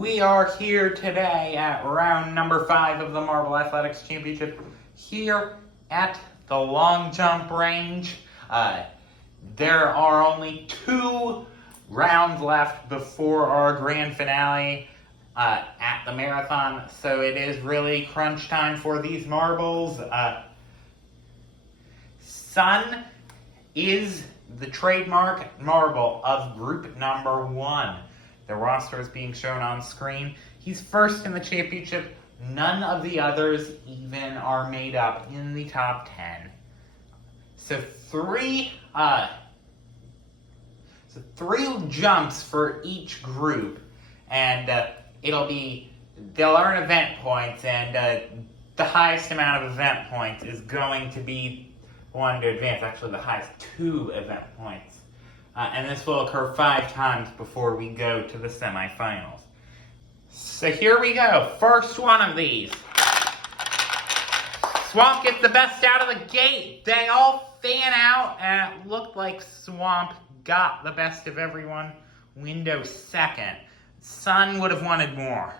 We are here today at round number 5 of the Marble Athletics Championship here at the long jump range. There are only 2 rounds left before our grand finale at the marathon, so it is really crunch time for these marbles. Sun is the trademark marble of group number 1. The roster is being shown on screen. He's first in the championship. None of the others even are made up in the top 10. So three jumps for each group, and they'll earn event points, and the highest amount of event points is going to be one to advance. Actually, the highest 2 event points. And this will occur 5 times before we go to the semifinals. So here we go. First one of these. Swamp gets the best out of the gate. They all fan out, and it looked like Swamp got the best of everyone. Window second. Sun would have wanted more.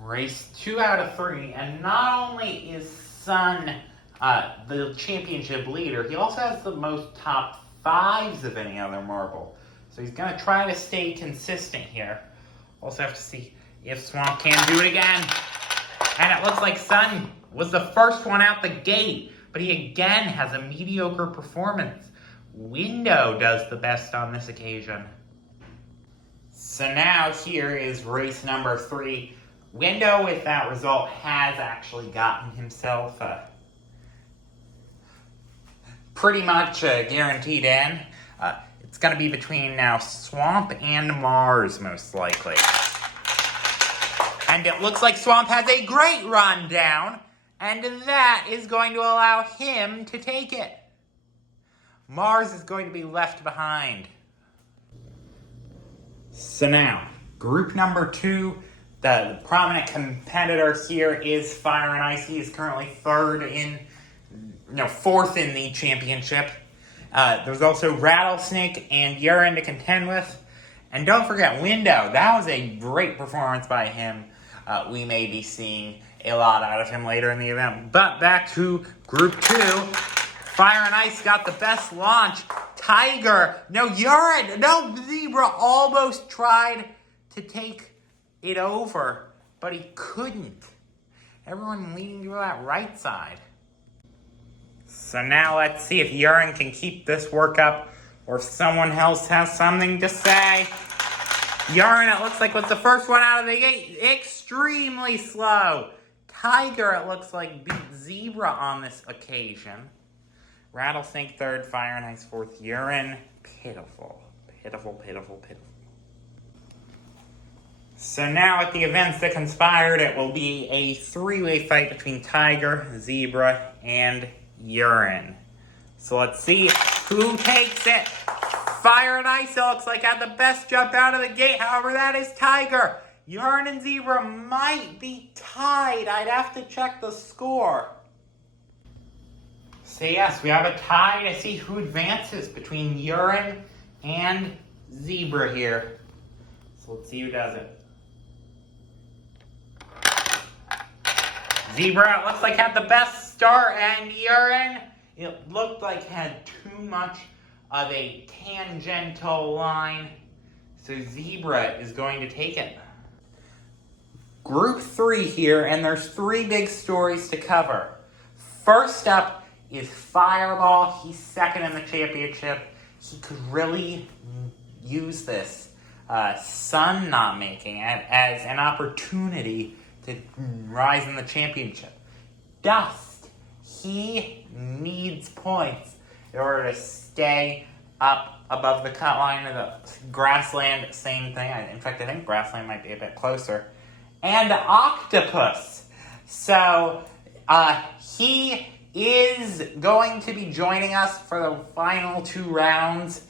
Race 2 out of 3, and not only is Sun the championship leader, he also has the most top 5s of any other marble. So he's going to try to stay consistent here. Also have to see if Swamp can do it again. And it looks like Sun was the first one out the gate, but he again has a mediocre performance. Window does the best on this occasion. So now here is race number 3. Window, with that result, has actually gotten himself pretty much guaranteed in. It's going to be between now Swamp and Mars, most likely. And it looks like Swamp has a great run down, and that is going to allow him to take it. Mars is going to be left behind. So now, group number 2, the prominent competitor here is Fire and Ice. He is currently fourth in the championship. There's also Rattlesnake and Urine to contend with. And don't forget Window. That was a great performance by him. We may be seeing a lot out of him later in the event. But back to Group 2. Fire and Ice got the best launch. Tiger, Zebra almost tried to take it over, but he couldn't. Everyone leading to that right side. So now let's see if Urine can keep this work up, or if someone else has something to say. Urine, it looks like, was the first one out of the gate. Extremely slow. Tiger, it looks like, beat Zebra on this occasion. Rattlesnake third, Fire and Ice fourth, Urine. Pitiful. So now at the events that conspired, it will be a 3-way fight between Tiger, Zebra, and Urine. So let's see who takes it. Fire and Ice, it looks like, had the best jump out of the gate. However, that is Tiger. Urine and Zebra might be tied. I'd have to check the score. So yes, we have a tie to see who advances between Urine and Zebra here. So let's see who does it. Zebra, it looks like, had the best start, and Urine, it looked like, had too much of a tangential line. So Zebra is going to take it. Group 3 here, and there's 3 big stories to cover. First up is Fireball. He's second in the championship. He could really use this Sun not making it as an opportunity to rise in the championship. Dust, he needs points in order to stay up above the cut line of the Grassland. Same thing. In fact, I think Grassland might be a bit closer. And Octopus. So he is going to be joining us for the final 2 rounds.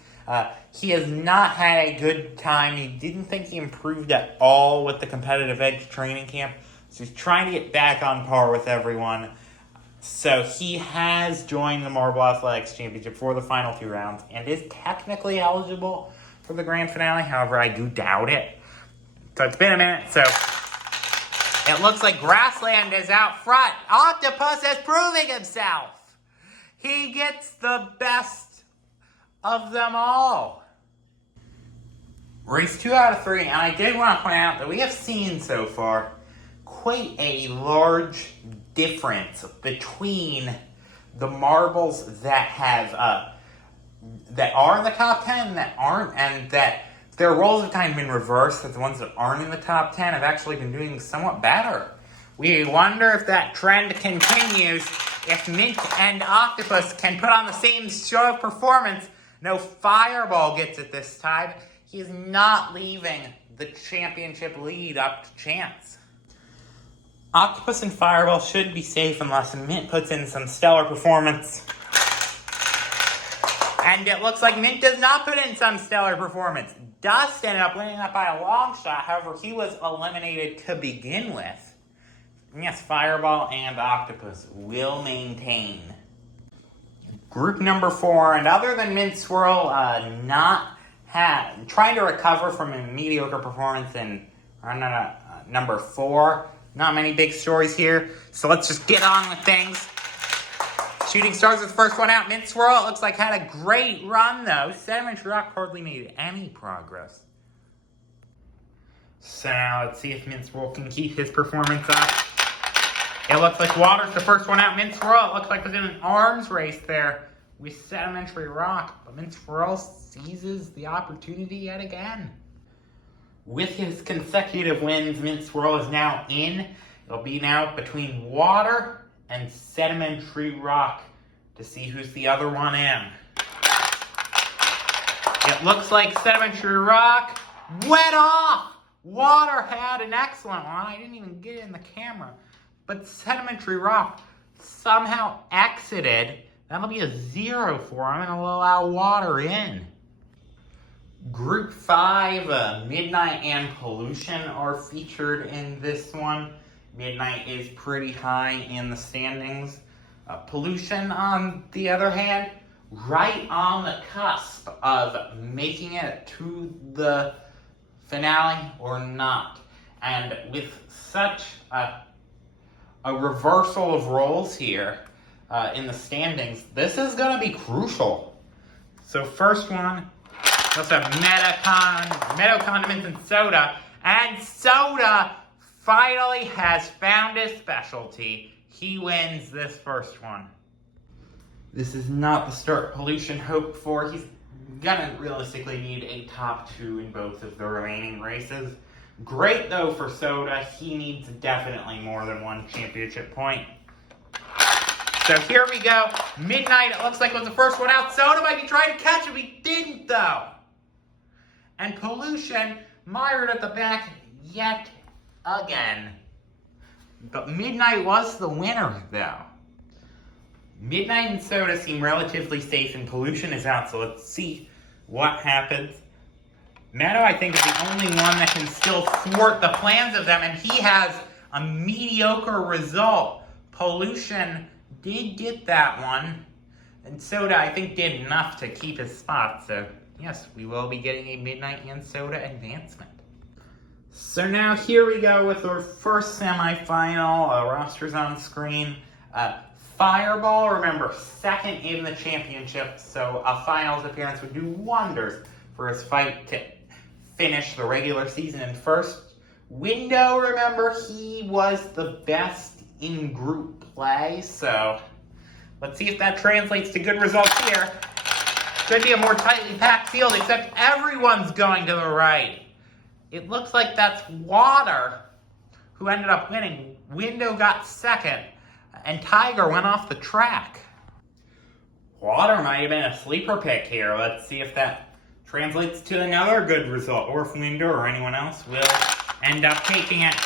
He has not had a good time. He didn't think he improved at all with the Competitive Edge training camp. So he's trying to get back on par with everyone. So he has joined the Marble Athletics Championship for the final 2 rounds and is technically eligible for the grand finale. However, I do doubt it. So it's been a minute, so it looks like Grassland is out front. Octopus is proving himself. He gets the best of them all. Race 2 out of 3, and I did want to point out that we have seen so far quite a large difference between the marbles that have that are in the top 10 and that aren't, and that their roles have kind of been reversed, that the ones that aren't in the top 10 have actually been doing somewhat better. We wonder if that trend continues, if Mint and Octopus can put on the same show of performance. No Fireball gets it this time. He is not leaving the championship lead up to chance. Octopus and Fireball should be safe unless Mint puts in some stellar performance. And it looks like Mint does not put in some stellar performance. Dust ended up winning that by a long shot. However, he was eliminated to begin with. And yes, Fireball and Octopus will maintain. Group number 4, and other than Mint Swirl trying to recover from a mediocre performance in number 4. Not many big stories here, so let's just get on with things. Shooting Stars was the first one out. Mint Swirl, it looks like, had a great run, though. Sedimentary Rock hardly made any progress. So now let's see if Mint Swirl can keep his performance up. It looks like Water's the first one out. Mint Swirl, it looks like, was in an arms race there with Sedimentary Rock. But Mint Swirl seizes the opportunity yet again. With his consecutive wins, Mint Swirl is now in. It'll be now between Water and Sedimentary Rock to see who's the other one in. It looks like Sedimentary Rock went off. Water had an excellent one. I didn't even get it in the camera. But Sedimentary Rock somehow exited. That'll be a 0 for him, and it'll allow Water in. Group 5, Midnight and Pollution are featured in this one. Midnight is pretty high in the standings. Pollution, on the other hand, right on the cusp of making it to the finale or not. And with such a reversal of roles here in the standings, this is going to be crucial. So first one, we also have Meadow Condiments and Soda. And Soda finally has found his specialty. He wins this first one. This is not the start Pollution hoped for. He's gonna realistically need a top 2 in both of the remaining races. Great though for Soda. He needs definitely more than 1 championship point. So here we go. Midnight, it looks like, was the first one out. Soda might be trying to catch him. He didn't though. And Pollution mired at the back yet again. But Midnight was the winner, though. Midnight and Soda seem relatively safe, and Pollution is out, so let's see what happens. Meadow, I think, is the only one that can still thwart the plans of them, and he has a mediocre result. Pollution did get that one, and Soda, I think, did enough to keep his spot, so yes, we will be getting a Midnight and Soda advancement. So now here we go with our first semifinal. Rosters on screen. Fireball, remember, second in the championship, so a finals appearance would do wonders for his fight to finish the regular season in first. Window, remember, he was the best in group play, so let's see if that translates to good results here. Could be a more tightly packed field, except everyone's going to the right. It looks like that's Water who ended up winning. Window got second, and Tiger went off the track. Water might have been a sleeper pick here. Let's see if that translates to another good result, or if Window or anyone else will end up taking it.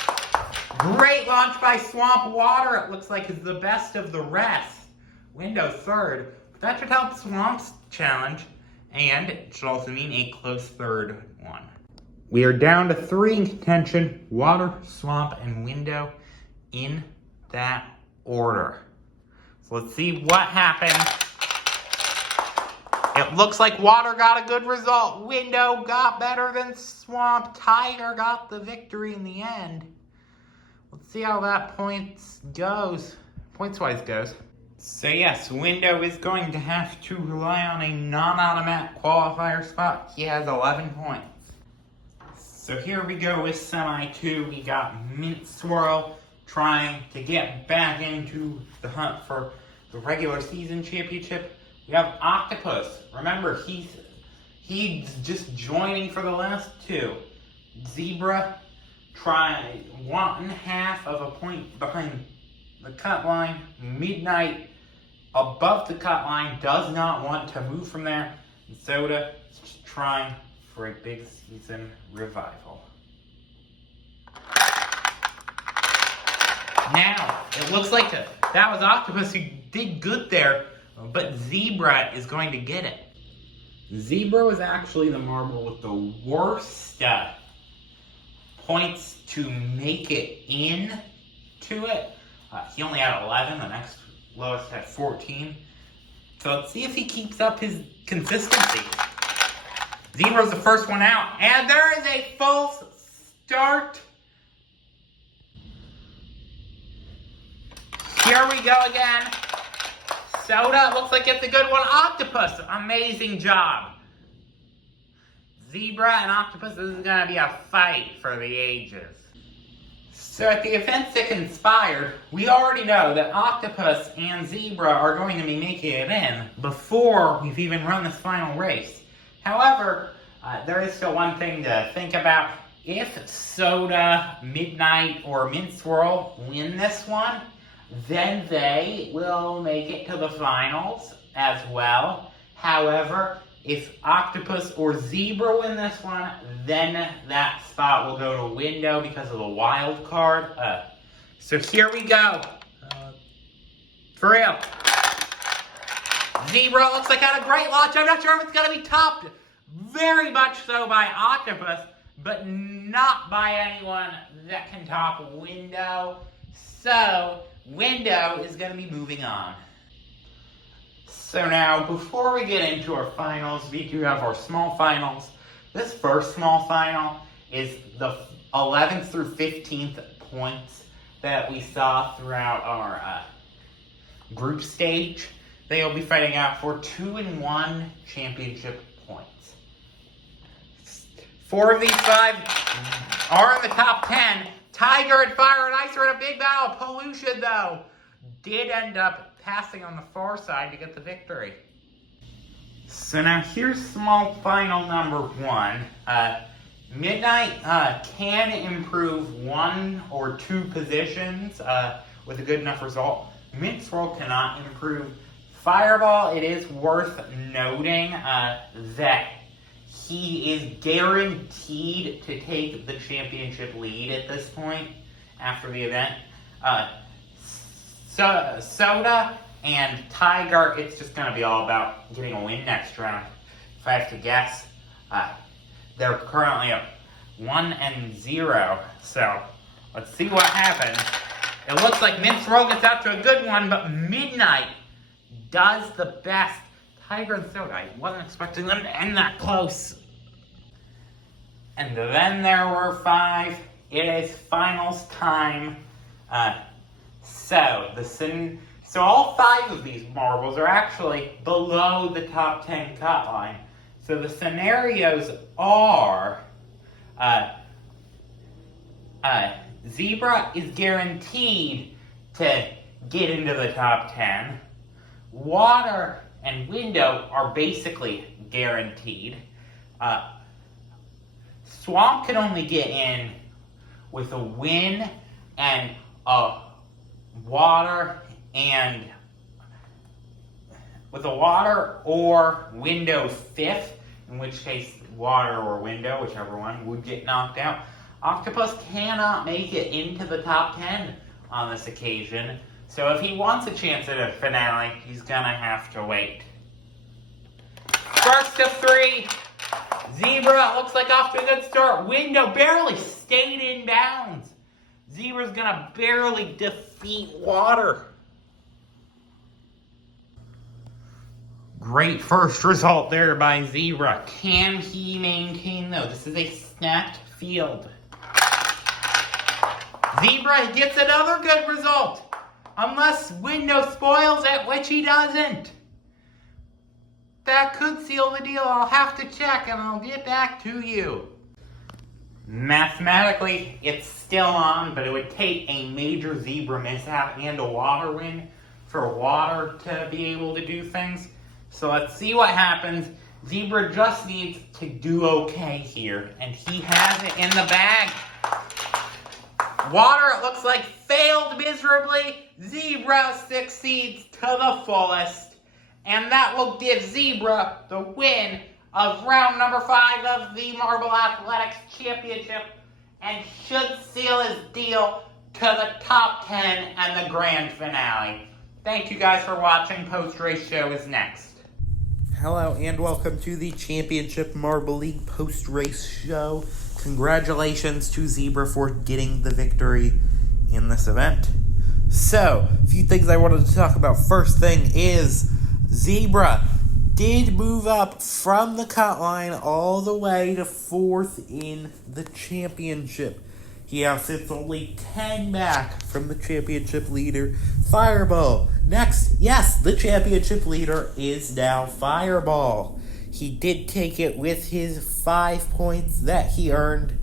Great launch by Swamp Water. It looks like it's the best of the rest. Window third. That should help Swamp's challenge, and it should also mean a close third one. We are down to 3 in contention: Water, Swamp, and Window, in that order. So let's see what happens. It looks like Water got a good result. Window got better than Swamp. Tiger got the victory in the end. Let's see how that points-wise goes. So yes, Window is going to have to rely on a non-automatic qualifier spot. He has 11 points. So here we go with Semi 2. We got Mint Swirl trying to get back into the hunt for the regular season championship. We have Octopus. Remember, he's just joining for the last two. Zebra trying 1/2 of a point behind the cut line. Midnight above the cut line, does not want to move from there. And Soda is just trying for a big season revival. Now, it looks like that was Octopus who did good there, but Zebra is going to get it. Zebra was actually the marble with the worst points to make it in to it. He only had 11, the next lowest had 14. So let's see if he keeps up his consistency. Zebra's the first one out, and there is a false start. Here we go again. Soda looks like it's a good one. Octopus, amazing job. Zebra and Octopus, this is going to be a fight for the ages. So at the events that conspired, we already know that Octopus and Zebra are going to be making it in before we've even run this final race. However, there is still one thing to think about. If Soda, Midnight, or Mint Swirl win this one, then they will make it to the finals as well. However, if Octopus or Zebra win this one, then that spot will go to Window because of the wild card. So here we go. For real. Zebra looks like had a great launch. I'm not sure if it's going to be topped. Very much so by Octopus, but not by anyone that can top Window. So Window is going to be moving on. So now, before we get into our finals, we do have our small finals. This first small final is the 11th through 15th points that we saw throughout our group stage. They will be fighting out for 2-1 championship points. 4 of these 5 are in the top 10. Tiger and Fire and Ice are in a big battle. Pollution, though, did end up passing on the far side to get the victory. So now here's small final number 1. Midnight can improve 1 or 2 positions with a good enough result. Mint Swirl cannot improve. Fireball, it is worth noting that he is guaranteed to take the championship lead at this point after the event. Soda and Tiger, it's just going to be all about getting a win next round. If I have to guess, they're currently at 1-0. So let's see what happens. It looks like Mint Swirl gets out to a good one, but Midnight does the best. Tiger and Soda, I wasn't expecting them to end that close. And then there were 5. It is finals time. So all 5 of these marbles are actually below the top 10 cut line. So the scenarios are Zebra is guaranteed to get into the top 10. Water and Window are basically guaranteed. Swamp can only get in with a win and Water or Window 5th, in which case Water or Window, whichever one, would get knocked out. Octopus cannot make it into the top 10 on this occasion, so if he wants a chance at a finale, he's gonna have to wait. First of 3, Zebra looks like off to a good start. Window barely stayed in bounds. Zebra's gonna barely defeat Water. Great first result there by Zebra. Can he maintain though? This is a snapped field. Zebra gets another good result. Unless Window spoils it, which he doesn't. That could seal the deal. I'll have to check and I'll get back to you. Mathematically, it's still on, but it would take a major Zebra mishap and a water win for water to be able to do things. So let's see what happens. Zebra just needs to do okay here, and he has it in the bag. Water, it looks like, failed miserably. Zebra succeeds to the fullest, and that will give Zebra the win of round number 5 of the Marble Athletics Championship, and should seal his deal to the top 10 and the grand finale. Thank you guys for watching. Post-race show is next. Hello and welcome to the Championship Marble League post-race show. Congratulations to Zebra for getting the victory in this event. So, a few things I wanted to talk about. First thing is, Zebra did move up from the cut line all the way to 4th in the championship. He now sits only 10 back from the championship leader, Fireball. Next, yes, the championship leader is now Fireball. He did take it with his 5 points that he earned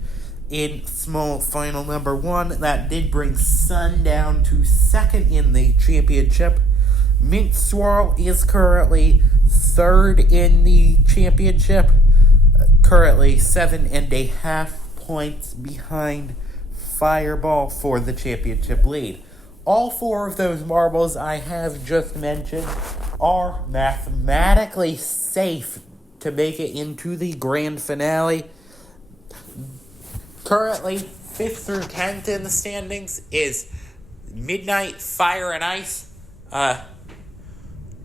in small final number 1. That did bring Sundown to 2nd in the championship. Mint Swirl is currently 3rd in the championship, currently 7.5 points behind Fireball for the championship lead. All 4 of those marbles I have just mentioned are mathematically safe to make it into the grand finale. Currently, 5th through 10th in the standings is Midnight, Fire and Ice,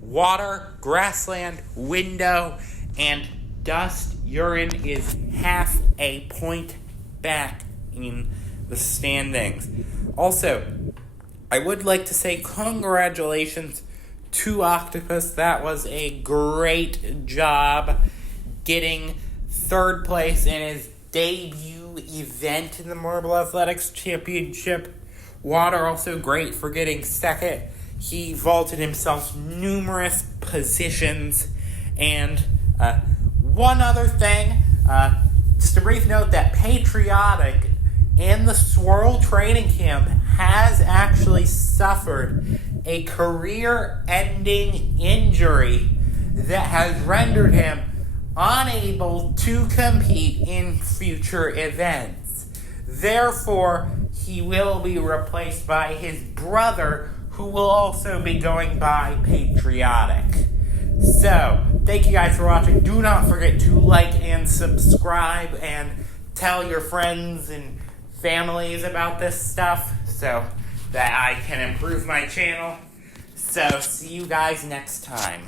Water, Grassland, Window, and Dust. Urine is half a point back in the standings. Also, I would like to say congratulations to Octopus. That was a great job getting 3rd place in his debut event in the Marble Athletics Championship. Water also great for getting 2nd. He vaulted himself numerous positions. And one other thing, just a brief note that Patriotic in the Swirl training camp has actually suffered a career-ending injury that has rendered him unable to compete in future events. Therefore, he will be replaced by his brother, who will also be going by Patriotic. So, thank you guys for watching. Do not forget to like and subscribe and tell your friends and families about this stuff so that I can improve my channel. So, see you guys next time.